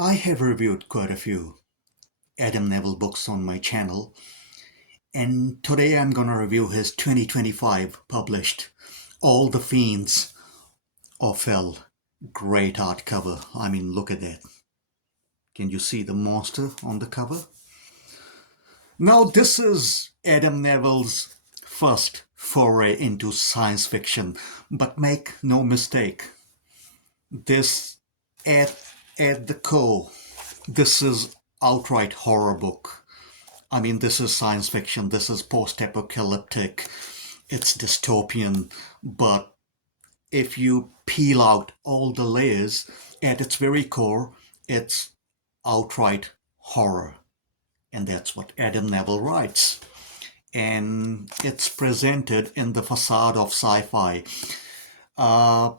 I have reviewed quite a few Adam Nevill books on my channel, and today I'm gonna review his 2025 published All the Fiends of Hell. Great art cover. I mean, look at that. Can you see the monster on the cover? Now, this is Adam Neville's first foray into science fiction, but make no mistake, this at, at the core, this is outright horror book. I mean, this is science fiction, this is post-apocalyptic, it's dystopian, but if you peel out all the layers, at its very core, it's outright horror. And that's what Adam Nevill writes. And it's presented in the facade of sci-fi. Uh,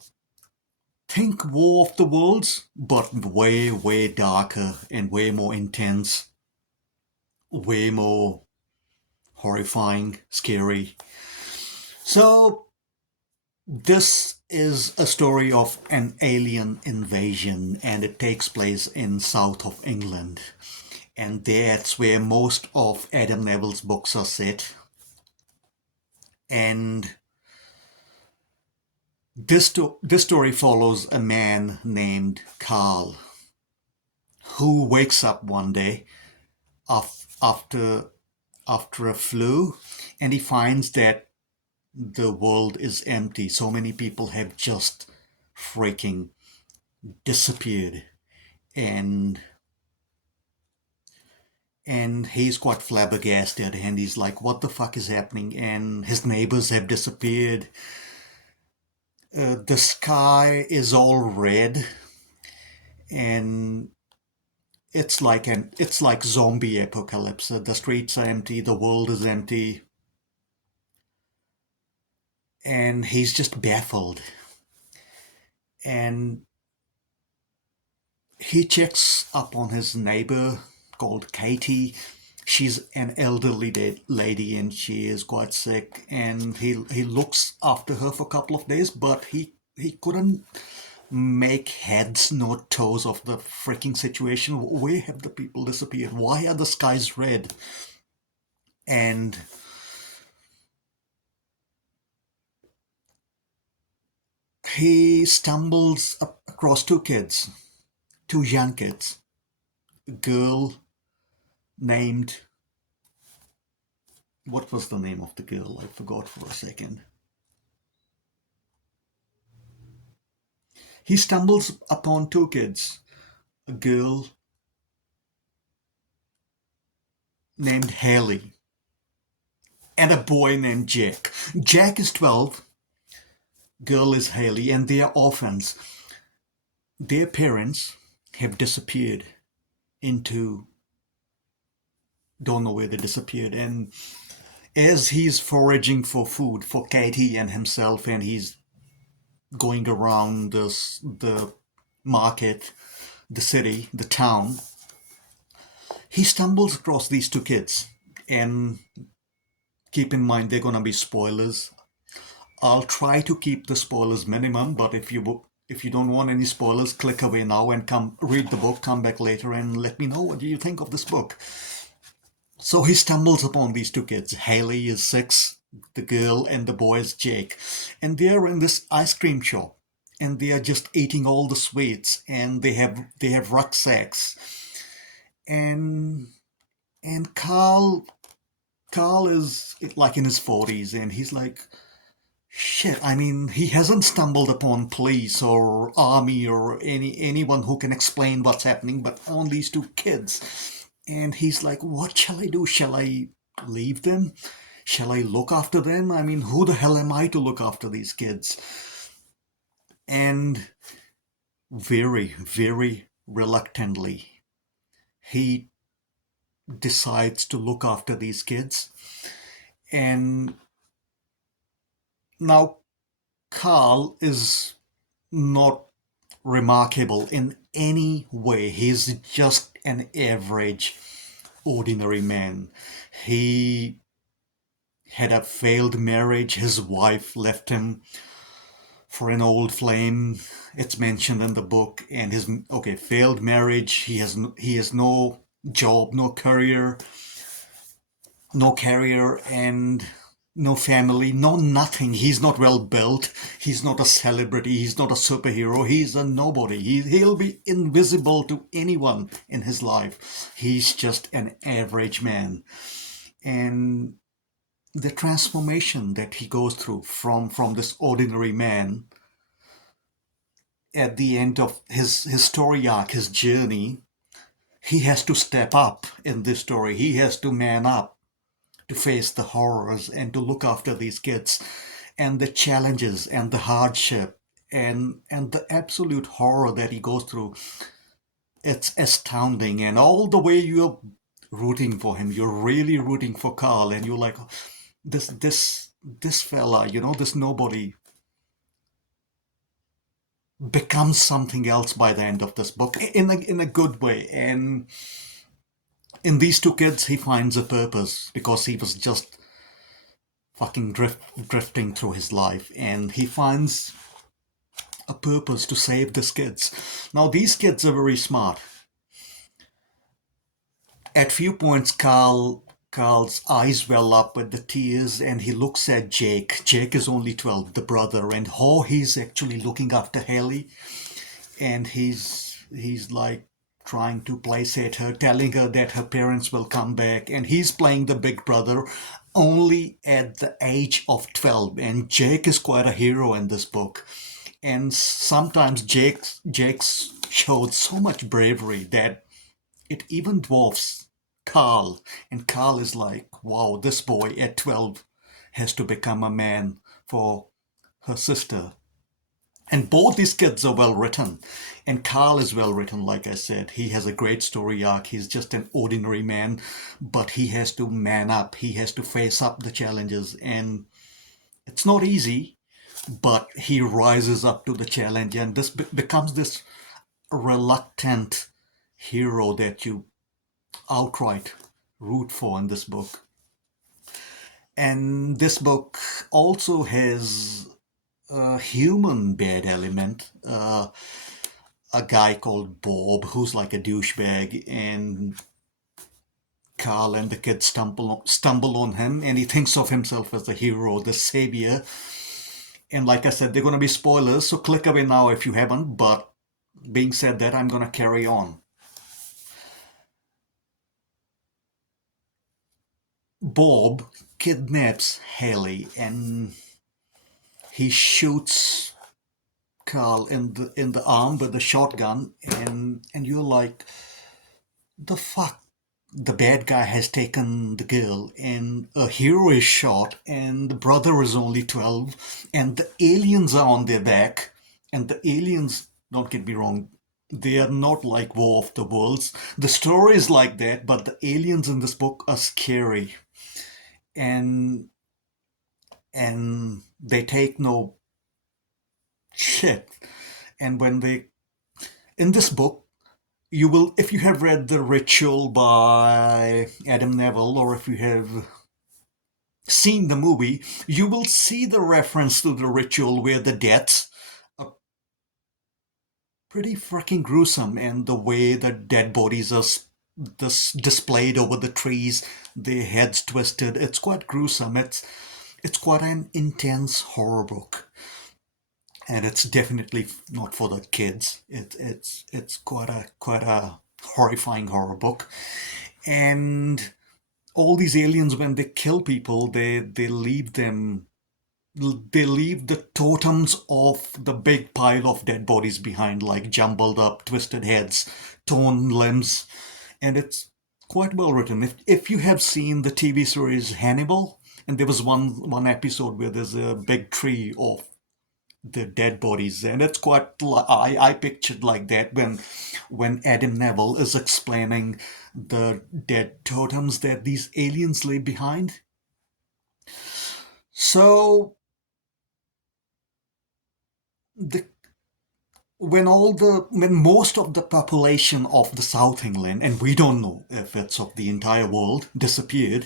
think War of the Worlds, but way, way darker and way more intense, way more horrifying, scary. So, this is a story of an alien invasion, and it takes place in south of England. And that's where most of Adam Neville's books are set. And this story follows a man named Carl who wakes up one day after a flu, and he finds that the world is empty. So many people have just freaking disappeared, and he's quite flabbergasted, and he's like, what the fuck is happening? And his neighbors have disappeared. The sky is all red, and it's like zombie apocalypse. The streets are empty, the world is empty, and he's just baffled. And he checks up on his neighbor called Katie. She's an elderly lady, and she is quite sick, and he looks after her for a couple of days, but he couldn't make heads nor toes of the freaking situation. Where have the people disappeared? Why are the skies red? And he stumbles across two young kids, a girl named, what was the name of the girl? I forgot for a second. He stumbles upon two kids, a girl named Haley and a boy named Jack. Jack is 12, girl is Haley, and they are orphans. Their parents have disappeared into, don't know where they disappeared. And as he's foraging for food for Katie and himself, and he's going around the market, the city, the town, he stumbles across these two kids. And keep in mind, they're gonna be spoilers. I'll try to keep the spoilers minimum, but if you don't want any spoilers, click away now and come read the book, come back later and let me know what do you think of this book. So he stumbles upon these two kids. Haley is 6, the girl, and the boy is Jake. And they are in this ice cream shop, and they are just eating all the sweets, and they have rucksacks. And Carl is like in his 40s, and he's like, shit, I mean, he hasn't stumbled upon police or army or anyone who can explain what's happening, but on these two kids. And he's like, what shall I do? Shall I leave them? Shall I look after them? I mean, who the hell am I to look after these kids? And very, very reluctantly, he decides to look after these kids. And now, Carl is not remarkable in any way. He's just an average, ordinary man. He had a failed marriage. His wife left him for an old flame. It's mentioned in the book, and his failed marriage. He has no job, no career, and no family, no nothing. He's not well built. He's not a celebrity. He's not a superhero. He's a nobody. He'll be invisible to anyone in his life. He's just an average man. And the transformation that he goes through from this ordinary man at the end of his story arc, his journey, he has to step up in this story. He has to man up to face the horrors and to look after these kids and the challenges and the hardship and the absolute horror that he goes through. It's astounding, and all the way you're rooting for him, you're really rooting for Carl, and you're like, this fella, this nobody becomes something else by the end of this book in a good way. And in these two kids, he finds a purpose because he was just fucking drifting through his life, and he finds a purpose to save these kids. Now, these kids are very smart. At few points, Carl's eyes well up with the tears, and he looks at Jake. Jake is only 12, the brother, and he's actually looking after Haley, and he's like trying to placate her, telling her that her parents will come back, and he's playing the big brother only at the age of 12. And Jake is quite a hero in this book, and sometimes Jake's showed so much bravery that it even dwarfs Carl, and Carl is like, wow, this boy at 12 has to become a man for her sister. And both these kids are well written. And Carl is well written, like I said. He has a great story arc. He's just an ordinary man, but he has to man up. He has to face up the challenges. And it's not easy, but he rises up to the challenge. And this becomes this reluctant hero that you outright root for in this book. And this book also has a human bad element. A guy called Bob, who's like a douchebag, and Carl and the kids stumble on him, and he thinks of himself as the hero, the savior. And like I said, they're going to be spoilers, so click away now if you haven't. But being said that, I'm going to carry on. Bob kidnaps Haley, and he shoots Carl in the arm with a shotgun, and you're like, the fuck? The bad guy has taken the girl, and a hero is shot, and the brother is only 12, and the aliens are on their back. And the aliens, don't get me wrong, they are not like War of the Worlds. The story is like that, but the aliens in this book are scary. And they take no shit. And in this book, you will, if you have read The Ritual by Adam Nevill, or if you have seen the movie, you will see the reference to The Ritual where the deaths are pretty freaking gruesome, and the way the dead bodies are displayed over the trees, their heads twisted. It's quite gruesome. It's quite an intense horror book, and it's definitely not for the kids. It's quite a horrifying horror book. And all these aliens, when they kill people, they leave the totems of the big pile of dead bodies behind, like jumbled up, twisted heads, torn limbs, and it's quite well written. If you have seen the TV series Hannibal, and there was one episode where there's a big tree of the dead bodies, and it's quite, I pictured like that when Adam Nevill is explaining the dead totems that these aliens leave behind. So when most of the population of the South England, and we don't know if it's of the entire world, disappeared,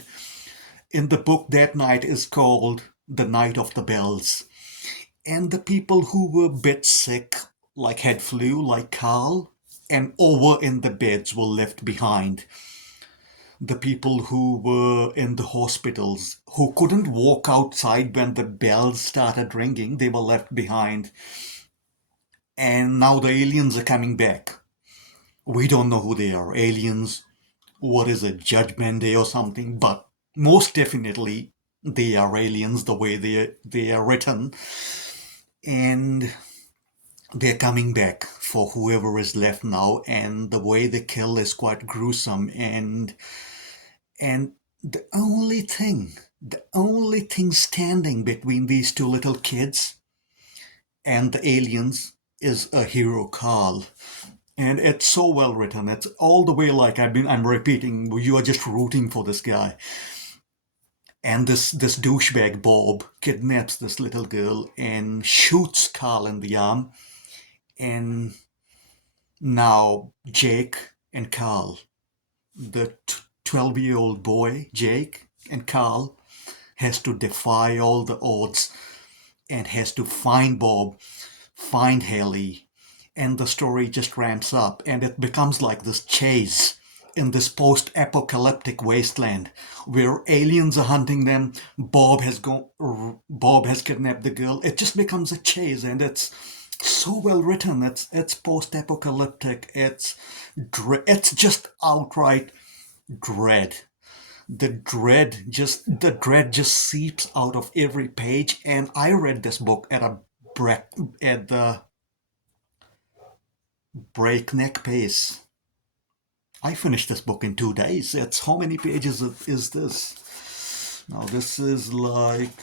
in the book that night is called The Night of the Bells. And the people who were a bit sick, like head flu, like Carl, and over in the beds were left behind. The people who were in the hospitals, who couldn't walk outside when the bells started ringing, they were left behind. And now the aliens are coming back. We don't know who they are. Aliens, what is it, Judgment Day or something? But most definitely, they are aliens the way they are written. And they're coming back for whoever is left now, and the way they kill is quite gruesome. And the only thing standing between these two little kids and the aliens is a hero, Carl. And it's so well written. It's all the way like I'm repeating. You are just rooting for this guy. And this douchebag Bob kidnaps this little girl and shoots Carl in the arm. And now Jake and Carl, the 12-year-old boy Jake and Carl, has to defy all the odds and has to find Bob, find Haley, and the story just ramps up and it becomes like this chase in this post-apocalyptic wasteland where aliens are hunting them. Bob has kidnapped the girl. It just becomes a chase, and it's so well written. It's post-apocalyptic. It's just outright dread. The dread just seeps out of every page. And I read this book at the breakneck pace. I finished this book in 2 days. It's how many pages is this? Now this is like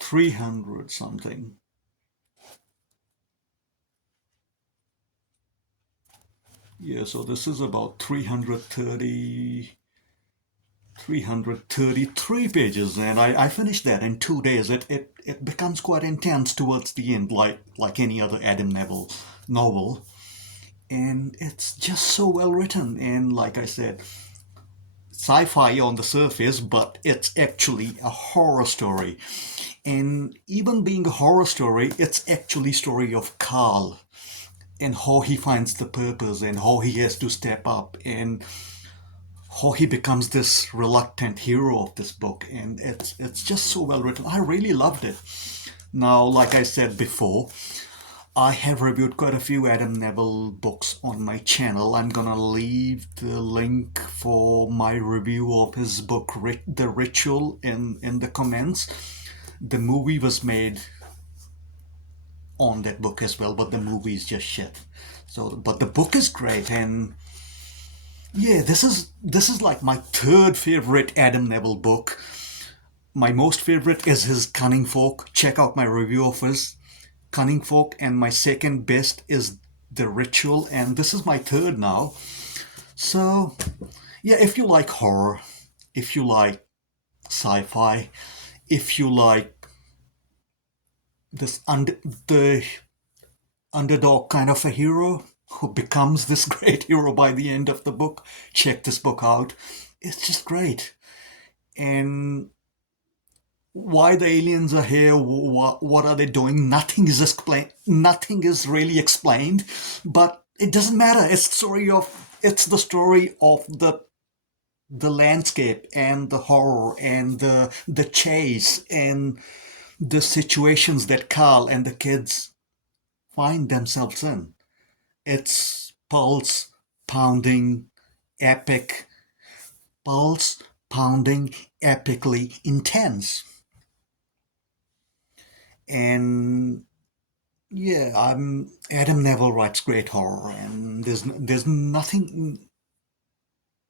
300 something. Yeah, so this is about 333 pages, and I finished that in 2 days. It becomes quite intense towards the end, like any other Adam Nevill novel. And it's just so well written. And like I said, sci-fi on the surface, but it's actually a horror story. And even being a horror story, it's actually story of Carl and how he finds the purpose and how he has to step up and how he becomes this reluctant hero of this book. And it's just so well written. I really loved it. Now, like I said before, I have reviewed quite a few Adam Nevill books on my channel. I'm gonna leave the link for my review of his book, The Ritual, in the comments. The movie was made on that book as well, but the movie is just shit. But the book is great, and yeah, this is like my third favorite Adam Nevill book. My most favorite is his Cunning Folk. Check out my review of his Cunning Folk, and my second best is The Ritual, and this is my third now. So, yeah, if you like horror, if you like sci-fi, if you like the underdog kind of a hero who becomes this great hero by the end of the book, check this book out. It's just great. And why the aliens are here, what are they doing, nothing is explained. Nothing is really explained, but it doesn't matter. It's the story of the landscape and the horror and the chase and the situations that Carl and the kids find themselves in. It's pounding, epic, pulse pounding, epically intense. And yeah, Adam Nevill writes great horror, and there's nothing,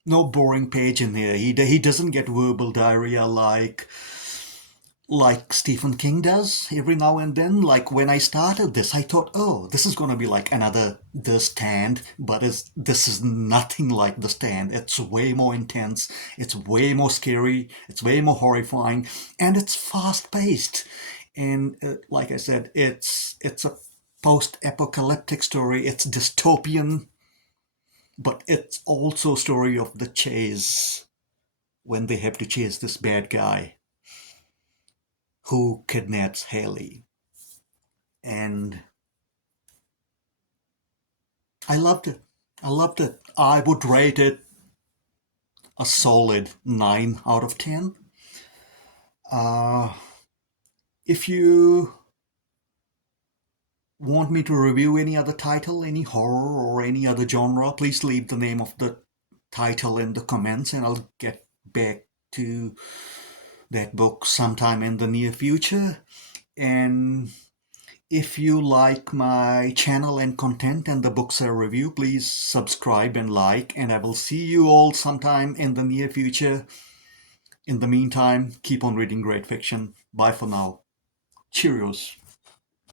no boring page in here. He doesn't get verbal diarrhea like Stephen King does every now and then. Like when I started this, I thought, oh, this is going to be like another The Stand, but this is nothing like The Stand. It's way more intense, it's way more scary, it's way more horrifying, and it's fast-paced. And like I said, it's a post-apocalyptic story. It's dystopian, but it's also a story of the chase when they have to chase this bad guy who kidnaps Haley. and I loved it. I loved it. I would rate it a solid 9 out of 10. Uh, if you want me to review any other title, any horror or any other genre, please leave the name of the title in the comments and I'll get back to that book sometime in the near future. And if you like my channel and content and the books I review, please subscribe and like, and I will see you all sometime in the near future. In the meantime, keep on reading great fiction. Bye for now. Cheerios.